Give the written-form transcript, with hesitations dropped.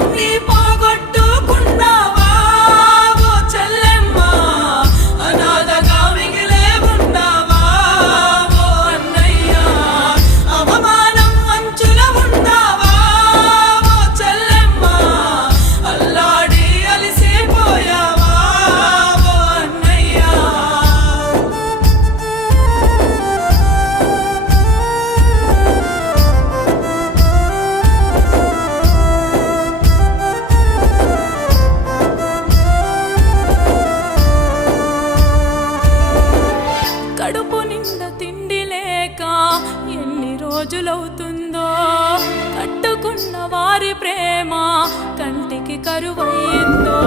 అన్నీ పోగొట్టుకున్నావా ఓ చెల్లెమ్మ, అనాథగా మిగిలే ఉన్నావా ఓ అన్నయ్య, అవమానం అంచుల ఉన్నావా ఓ చెల్లెమ్మ, అల్లాడి అలిసిపోయావా ఓ అన్నయ్య. కడుపు నిండా తిండి లేక ఎన్ని రోజులవుతుందో, కట్టుకున్న వారి ప్రేమ కంటికి కరువయ్యిందో.